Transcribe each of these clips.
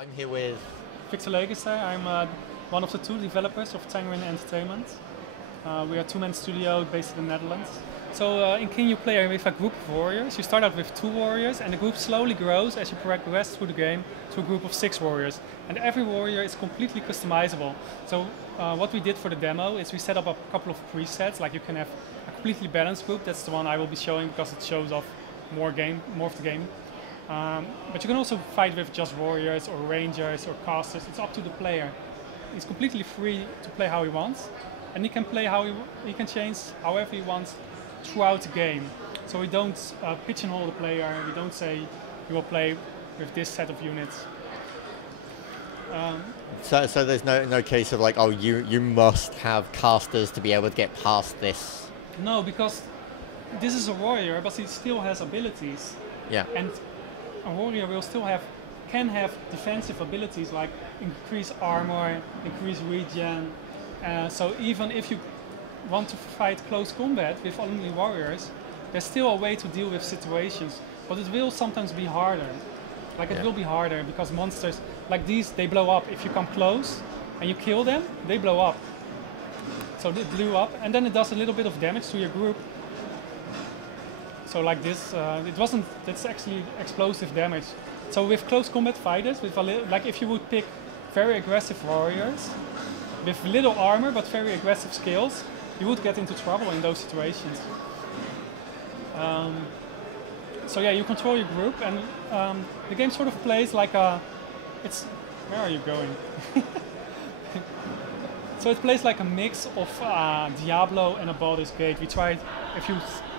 I'm here with... Victor Legister. I'm one of the two developers of Tangerine Entertainment. We are a two-man studio based in the Netherlands. So in King you play with a group of warriors. You start out with 2 warriors and the group slowly grows as you progress through the game to a group of 6 warriors. And every warrior is completely customizable. So what we did for the demo is we set up a couple of presets, like you can have a completely balanced group. That's the one I will be showing because it shows off more of the game. But you can also fight with just warriors or rangers or casters. It's up to the player. He's completely free to play how he wants, and he can play he can change however he wants throughout the game. So we don't pigeonhole the player. We don't say you will play with this set of units. So there's no case of like, oh, you must have casters to be able to get past this. No, because this is a warrior, but he still has abilities. Yeah. And a warrior can have defensive abilities like increase armor, increase regen. So even if you want to fight close combat with only warriors, there's still a way to deal with situations, but it will sometimes be harder. Like it will be harder because monsters like these, they blow up. If you come close and you kill them, they blow up. So it blew up, and then it does a little bit of damage to your group. So like this, that's actually explosive damage. So with close combat fighters, like if you would pick very aggressive warriors with little armor but very aggressive skills, you would get into trouble in those situations. So yeah, you control your group, and the game sort of plays like where are you going? So it plays like a mix of Diablo and a Baldur's Gate. If you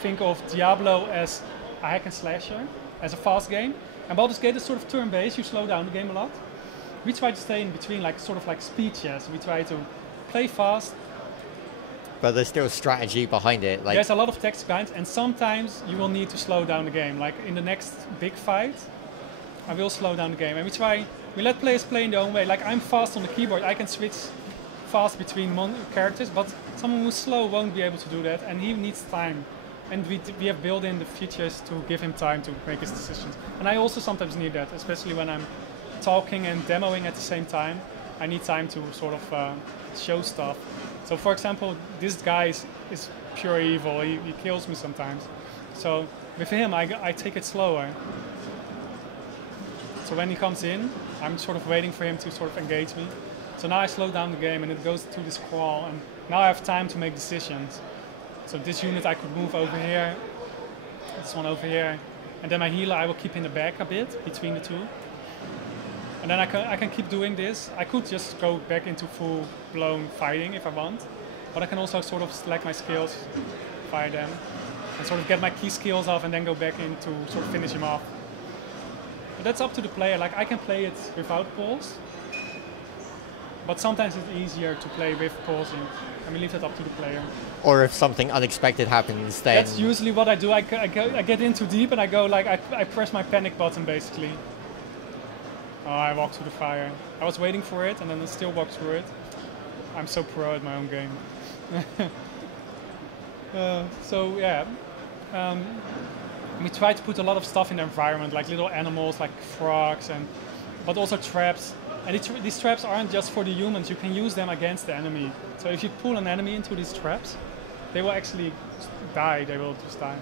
think of Diablo as a hack and slasher, as a fast game, and Baldur's Gate is sort of turn-based. You slow down the game a lot. We try to stay in between, like sort of like speed chess. We try to play fast, but there's still strategy behind it. Like there's a lot of text behind, and sometimes you will need to slow down the game. Like in the next big fight, I will slow down the game, and we let players play in their own way. Like I'm fast on the keyboard, I can switch fast between characters, but someone who's slow won't be able to do that, and he needs time. And we have built in the features to give him time to make his decisions. And I also sometimes need that, especially when I'm talking and demoing at the same time. I need time to sort of show stuff. So for example, this guy is pure evil. He kills me sometimes. So with him, I take it slower. So when he comes in, I'm sort of waiting for him to sort of engage me. So now I slow down the game and it goes to this crawl, and now I have time to make decisions. So this unit I could move over here, this one over here, and then my healer I will keep in the back a bit between the two. And then I can keep doing this. I could just go back into full-blown fighting if I want, but I can also sort of select my skills, fire them, and sort of get my key skills off and then go back into sort of finish him off. But that's up to the player. Like I can play it without pulse, but sometimes it's easier to play with pausing, and we leave that up to the player. Or if something unexpected happens, then... That's usually what I do. I get in too deep and I go like, I press my panic button basically. Oh, I walk through the fire. I was waiting for it and then I still walk through it. I'm so pro at my own game. So yeah, we try to put a lot of stuff in the environment, like little animals like frogs, but also traps. And these traps aren't just for the humans, you can use them against the enemy. So if you pull an enemy into these traps, they will actually die, they will just die.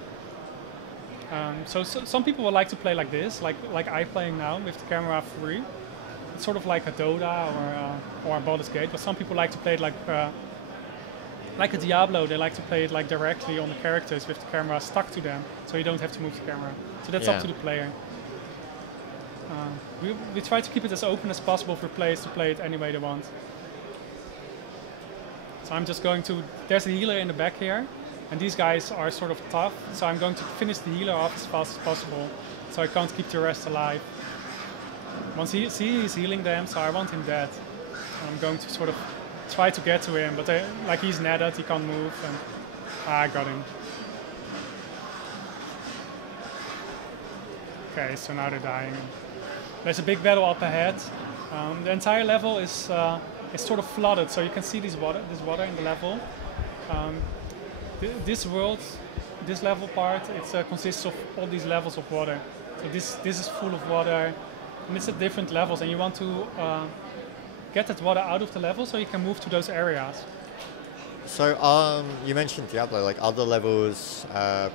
So some people would like to play like this, like I'm playing now with the camera free. It's sort of like a Dota or a Baldur's Gate, but some people like to play it like a Diablo. They like to play it like directly on the characters with the camera stuck to them, so you don't have to move the camera. So that's up to the player. We try to keep it as open as possible for players to play it any way they want. So I'm just going to... There's a healer in the back here, and these guys are sort of tough, so I'm going to finish the healer off as fast as possible, so I can't keep the rest alive. Once he's healing them, so I want him dead. And I'm going to sort of try to get to him, but like he's netted, he can't move, and I got him. Okay, so now they're dying. There's a big battle up ahead. The entire level is sort of flooded, so you can see this water in the level. This level part, it consists of all these levels of water. So this is full of water. and it's at different levels, and you want to get that water out of the level so you can move to those areas. So you mentioned Diablo. Like, are the levels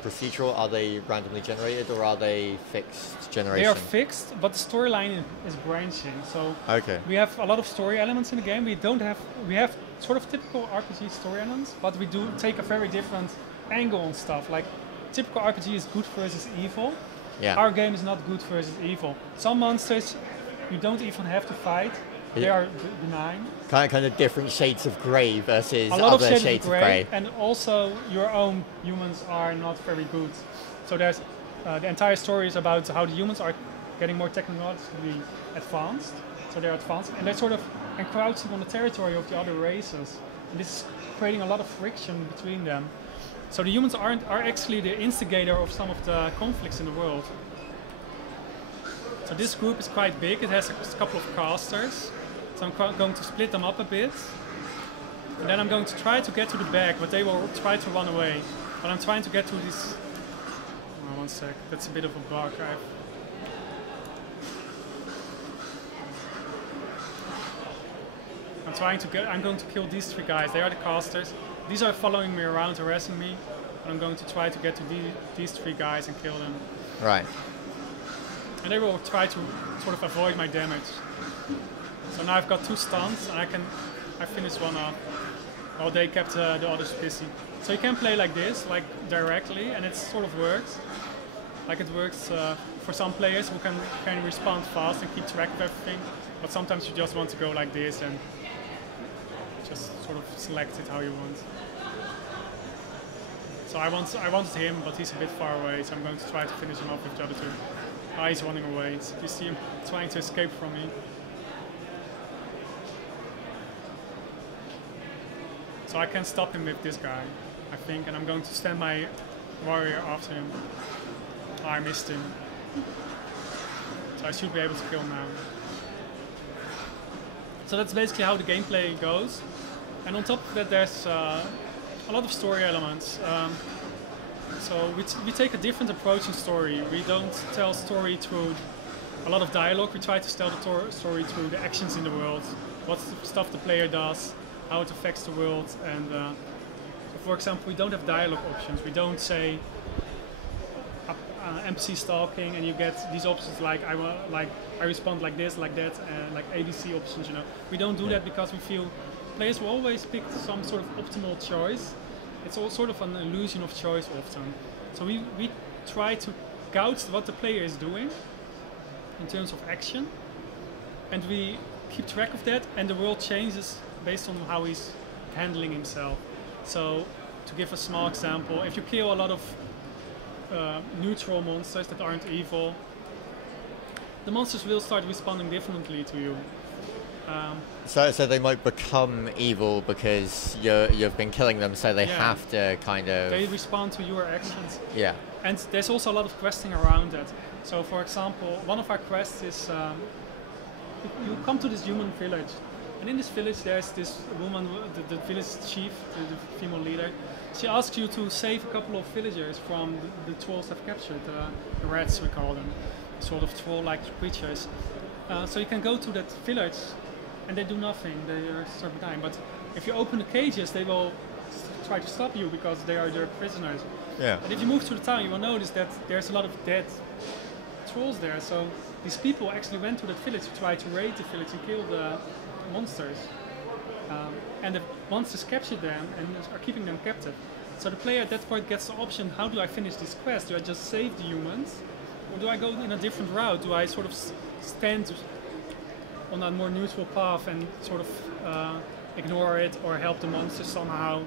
procedural? Are they randomly generated, or are they fixed generation? They are fixed, but the storyline is branching. So Okay. we have a lot of story elements in the game. We have sort of typical RPG story elements, but we do take a very different angle on stuff. Like, typical RPG is good versus evil. Yeah. Our game is not good versus evil. Some monsters you don't even have to fight. They are benign. Kind of different shades of grey versus A lot other of shades of grey, and also your own humans are not very good. So there's the entire story is about how the humans are getting more technologically advanced. So they're advanced, and they're sort of encroaching on the territory of the other races. And this is creating a lot of friction between them. So the humans are actually the instigator of some of the conflicts in the world. So this group is quite big. It has a couple of casters. So I'm going to split them up a bit. And then I'm going to try to get to the back, but they will try to run away. But I'm trying to get to this... Oh, one sec, that's a bit of a bug. I'm going to kill these 3 guys. They are the casters. These are following me around, harassing me. And I'm going to try to get to these 3 guys and kill them. Right. And they will try to sort of avoid my damage. So now I've got 2 stuns, and I finished one off. While they kept the others busy. So you can play like this, like directly, and it sort of works. Like it works for some players who can respond fast and keep track of everything. But sometimes you just want to go like this and just sort of select it how you want. So I wanted him, but he's a bit far away, so I'm going to try to finish him off with the other 2. Oh, he's running away. So you see him trying to escape from me. So I can stop him with this guy, I think, and I'm going to stand my warrior after him. Oh, I missed him. So I should be able to kill him now. So that's basically how the gameplay goes. And on top of that, there's a lot of story elements. So we take a different approach in story. We don't tell story through a lot of dialogue. We try to tell the story through the actions in the world, what's the stuff the player does, how it affects the world, and so for example, we don't have dialogue options. We don't say NPC stalking, and you get these options like I respond like this, like that, and like ADC options. You know, we don't do that because we feel players will always pick some sort of optimal choice. It's all sort of an illusion of choice often. So we try to gauge what the player is doing in terms of action, and we keep track of that, and the world changes based on how he's handling himself. So, to give a small example, if you kill a lot of neutral monsters that aren't evil, the monsters will start responding differently to you. So they might become evil because you've been killing them, so they have to kind of... They respond to your actions. Yeah. And there's also a lot of questing around that. So, for example, one of our quests is you come to this human village. And in this village there's this woman, the village chief, the female leader. She asks you to save a couple of villagers from the trolls have captured, the rats we call them, sort of troll-like creatures. So you can go to that village and they do nothing, they are sort of dying. But if you open the cages, they will try to stop you because they are their prisoners. Yeah. And if you move to the town, you will notice that there's a lot of dead trolls there. So these people actually went to that village to try to raid the village and kill the monsters. And the monsters captured them and are keeping them captive. So the player at that point gets the option, how do I finish this quest? Do I just save the humans? Or do I go in a different route? Do I sort of stand on a more neutral path and sort of ignore it or help the monsters somehow?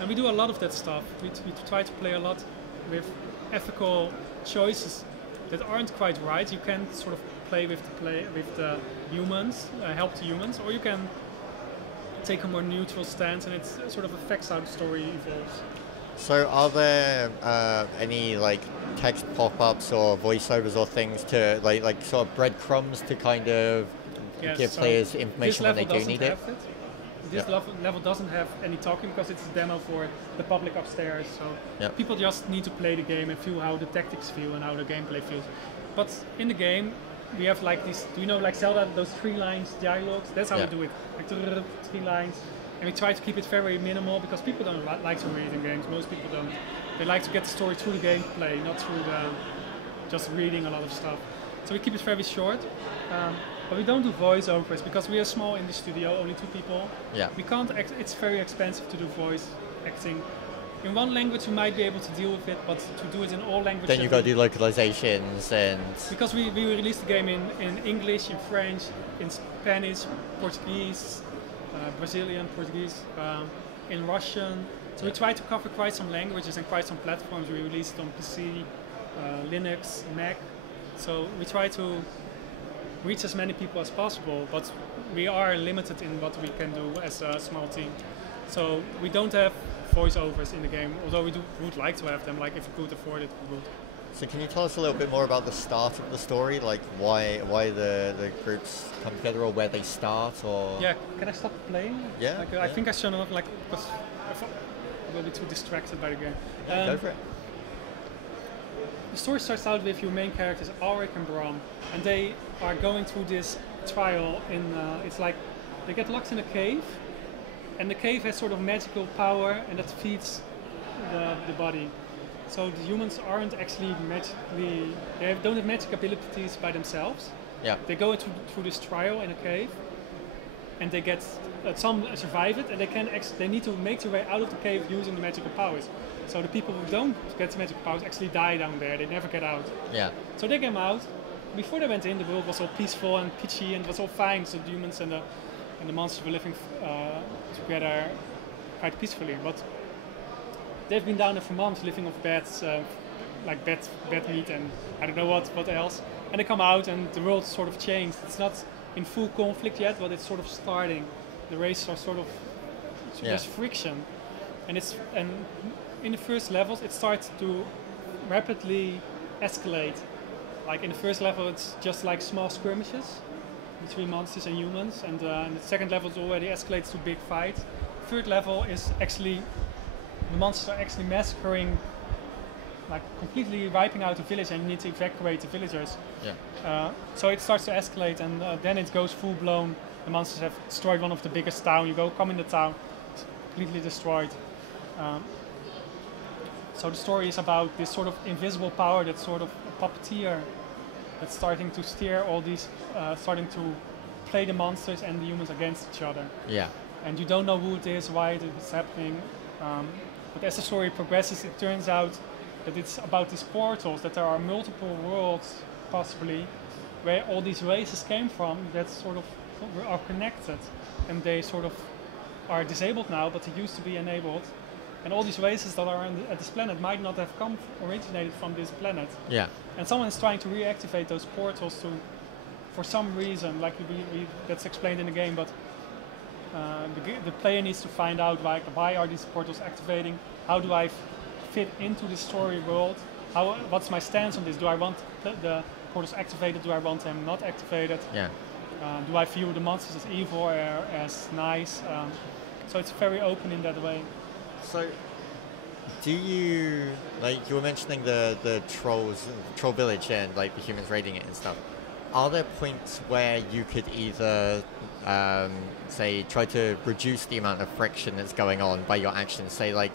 And we do a lot of that stuff. We try to play a lot with ethical choices that aren't quite right. You can sort of play with the humans, help the humans, or you can take a more neutral stance, and it sort of affects how the story evolves. So are there any like text pop-ups or voiceovers or things to like sort of breadcrumbs to kind of give players information when they do need it? This level doesn't have any talking because it's a demo for the public upstairs, so people just need to play the game and feel how the tactics feel and how the gameplay feels. But in the game, we have like these, do you know like Zelda, those 3 lines dialogues? That's how we do it, like 3 lines. And we try to keep it very minimal because people don't like to read in games, most people don't. They like to get the story through the gameplay, not through just reading a lot of stuff. So we keep it very short. But we don't do voiceovers because we are small in the studio, only 2 people. Yeah. We can't it's very expensive to do voice acting. In one language you might be able to deal with it, but to do it in all languages... Then you've got to do localizations and... Because we released the game in English, in French, in Spanish, Portuguese, Brazilian, Portuguese, in Russian. So we try to cover quite some languages and quite some platforms. We released it on PC, Linux, Mac. So we try to reach as many people as possible, but we are limited in what we can do as a small team. So we don't have voiceovers in the game, although would like to have them, like if we could afford it, we would. So can you tell us a little bit more about the start of the story, like why the groups come together or where they start, or... Yeah, can I stop playing? Yeah. Like, yeah. I think I should not, like, because I will be too distracted by the game. Yeah, go for it. The story starts out with your main characters, Ulrich and Bram, and they are going through this trial in, it's like, they get locked in a cave, and the cave has sort of magical power, and that feeds the body. So the humans aren't actually magically, don't have magic abilities by themselves. Yeah. They go through this trial in a cave, and they get, some survive it, and they need to make their way out of the cave using the magical powers. So the people who don't get the magical powers actually die down there, they never get out. Yeah. So they came out. Before they went in, the world was all peaceful and peachy, and it was all fine, so the humans and the monsters were living together quite peacefully. But they've been down there for months living off beds, like bad meat and I don't know what else. And they come out and the world sort of changed. It's not in full conflict yet, but it's sort of starting. The races are sort of, there's friction. And in the first levels, it starts to rapidly escalate. Like in the first level, it's just like small skirmishes between monsters and humans, and in the second level, it already escalates to big fights. Third level is actually the monsters are actually massacring, like completely wiping out the village, and you need to evacuate the villagers. Yeah. So it starts to escalate, and then it goes full blown. The monsters have destroyed one of the biggest towns. You come in the town, it's completely destroyed. So the story is about this sort of invisible power that's sort of a puppeteer that's starting to steer all these, starting to play the monsters and the humans against each other. Yeah. And you don't know who it is, why it is happening. But as the story progresses, it turns out that it's about these portals, that there are multiple worlds, possibly, where all these races came from that sort of are connected. And they sort of are disabled now, but they used to be enabled. And all these races that are at this planet might not have originated from this planet. Yeah. And someone is trying to reactivate those portals for some reason, like that's explained in the game, but the player needs to find out why are these portals activating, how do I fit into the story world, what's my stance on this, do I want the portals activated, do I want them not activated, Yeah. Do I view the monsters as evil or as nice, so it's very open in that way. So, do you, like you were mentioning the troll village and like the humans raiding it and stuff, are there points where you could either, say, try to reduce the amount of friction that's going on by your actions, say like,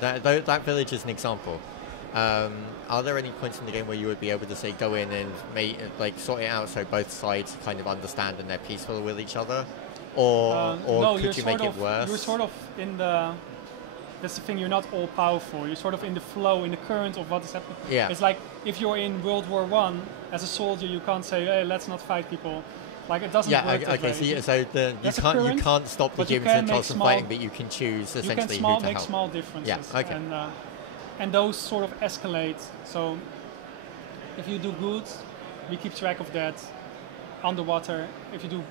that village is an example. Are there any points in the game where you would be able to say go in and sort it out so both sides kind of understand and they're peaceful with each other? Or no, could you make it worse? You're sort of in that's the thing, you're not all powerful. You're sort of in the flow, in the current of what is happening. Yeah. It's like if you're in World War I, as a soldier, you can't say, hey, let's not fight people. Like it doesn't work that way. So you can't stop the humans and trolls from fighting, but you can choose essentially who to make help. small differences. Yeah, okay. And those sort of escalate. So if you do good, we keep track of that underwater. If you do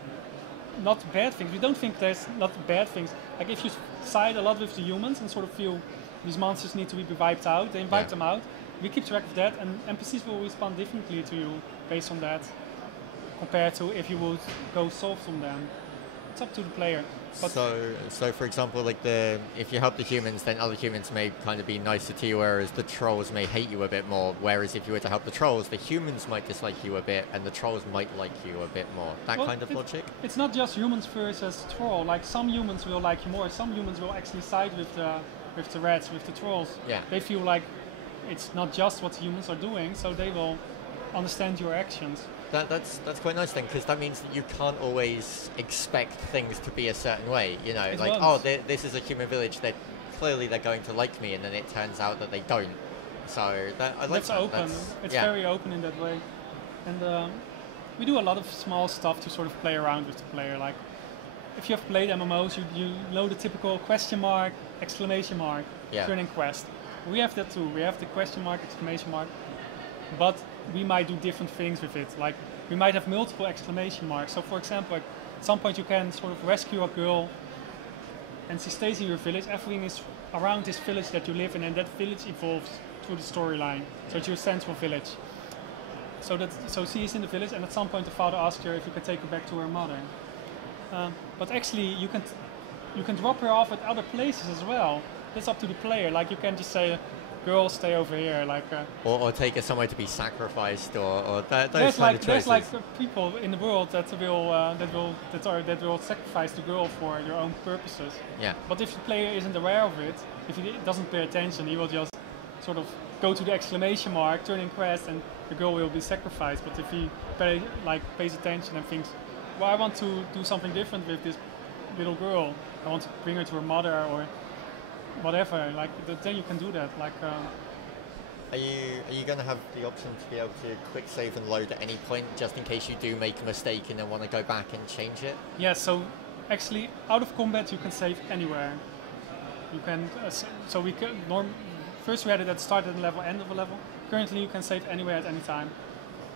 not bad things, we don't think there's not bad things. Like if you side a lot with the humans and sort of feel these monsters need to be wiped out, then wipe them out. We keep track of that, and NPCs will respond differently to you based on that, compared to if you would go soft on them. It's up to the player. But so for example, like if you help the humans, then other humans may kind of be nicer to you, whereas the trolls may hate you a bit more. Whereas if you were to help the trolls, the humans might dislike you a bit, and the trolls might like you a bit more. That kind of logic. It's not just humans versus troll. Like some humans will like you more. Some humans will actually side with the rats, with the trolls. Yeah. They feel like it's not just what humans are doing, so they will understand your actions. That's quite nice then, because that means that you can't always expect things to be a certain way. You know, like, oh, this is a human village. That clearly they're going to like me, and then it turns out that they don't. So I like that's that. open. It's very open in that way, and we do a lot of small stuff to sort of play around with the player. Like, if you have played MMOs, you know the typical question mark, exclamation mark, turning quest. We have that too. We have the question mark, exclamation mark, but we might do different things with it. Like, we might have multiple exclamation marks. So for example, at some point you can sort of rescue a girl and she stays in your village. Everything is around this village that you live in, and that village evolves through the storyline. So it's your central village. So she is in the village, and at some point the father asks her if you can take her back to her mother. But actually you can drop her off at other places as well. That's up to the player. Like, you can just say, girl, stay over here, like. Or take her somewhere to be sacrificed, or those kind of choices. There's like people in the world that will sacrifice the girl for your own purposes. Yeah. But if the player isn't aware of it, if he doesn't pay attention, he will just sort of go to the exclamation mark, turn in quest, and the girl will be sacrificed. But if he pays attention and thinks, well, I want to do something different with this little girl. I want to bring her to her mother or whatever. Like, then you can do that. Like, are you going to have the option to be able to quick save and load at any point, just in case you do make a mistake and then want to go back and change it? Yeah. So actually, out of combat, you can save anywhere. You can. So we can. First we had it at start of the level, end of the level. Currently, you can save anywhere at any time.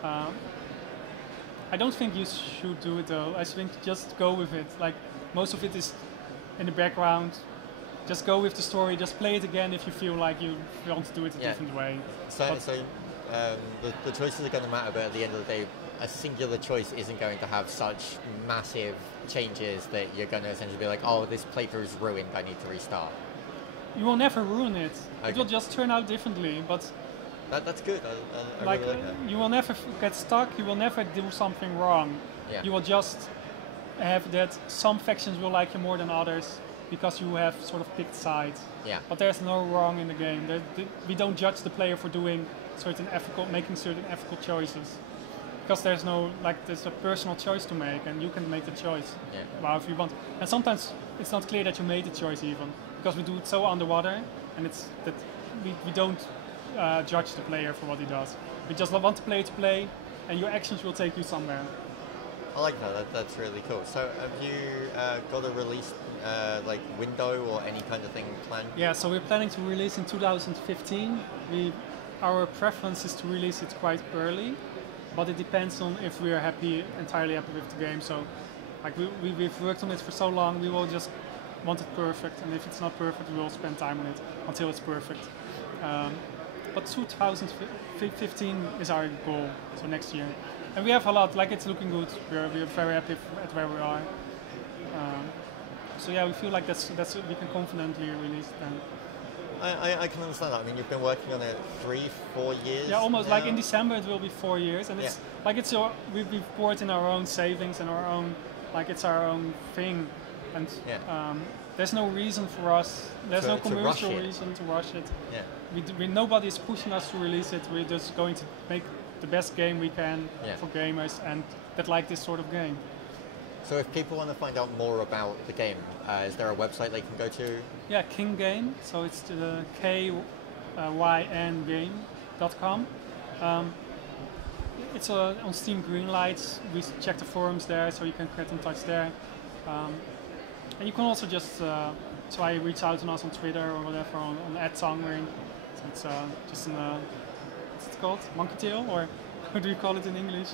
I don't think you should do it though. I think just go with it. Like, most of it is in the background. Just go with the story. Just play it again if you feel like you want to do it a different way. So the choices are going to matter, but at the end of the day, a singular choice isn't going to have such massive changes that you're going to essentially be like, oh, this playthrough is ruined, I need to restart. You will never ruin it. Okay. It will just turn out differently, but that's good. I like, really like that. You will never get stuck. You will never do something wrong. Yeah. You will just have that some factions will like you more than others because you have sort of picked sides. Yeah. But there's no wrong in the game. We don't judge the player for doing making certain ethical choices, because there's a personal choice to make, and you can make the choice. Yeah. Well, if you want. And sometimes it's not clear that you made the choice even, because we do it so underwater, and it's that we don't judge the player for what he does. We just want the player to play, and your actions will take you somewhere. I like that. That's really cool. So have you got a release window or any kind of thing planned? Yeah, so we're planning to release in 2015. Our preference is to release it quite early, but it depends on if we are entirely happy with the game. So, like, we've worked on it for so long, we will just want it perfect, and if it's not perfect, we will spend time on it until it's perfect. But 2015 is our goal, so next year. And we have a lot, like, it's looking good. We're very happy at where we are. So yeah, we feel like that's we can confidently release them. I can understand that. I mean, you've been working on it 3-4 years. Yeah, almost. now? Like in December it will be 4 years, and it's like we've poured in our own savings and our own, like, it's our own thing, and there's no reason for us. There's no commercial reason to rush it. Yeah. Nobody is pushing us to release it. We're just going to make the best game we can for gamers and that like this sort of game. So if people want to find out more about the game, is there a website they can go to? Yeah, King Game. So it's the kyngame.com. It's on Steam Greenlights. We check the forums there, so you can get in touch there. And you can also just try reach out to us on Twitter or whatever on @Songwing. So it's just what's it called? Monkey tail, or how do you call it in English?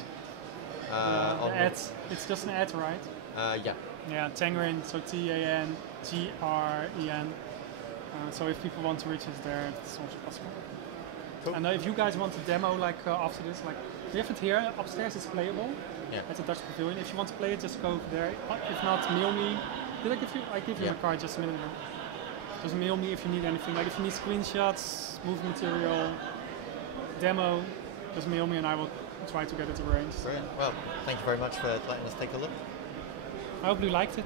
It's just an ad, right? Yeah. Yeah, Tangren, so TANGREN. So if people want to reach us there, it's also possible. Cool. And if you guys want a demo, like after this, like We have it here upstairs. It's playable at the Dutch Pavilion. If you want to play it, just go over there. If not, mail me. Did I give you? I gave you my card just a minute ago. Just mail me if you need anything. Like if you need screenshots, movie material, demo, just mail me and I will try to get it arranged. Brilliant. Well, thank you very much for letting us take a look. I hope you liked it.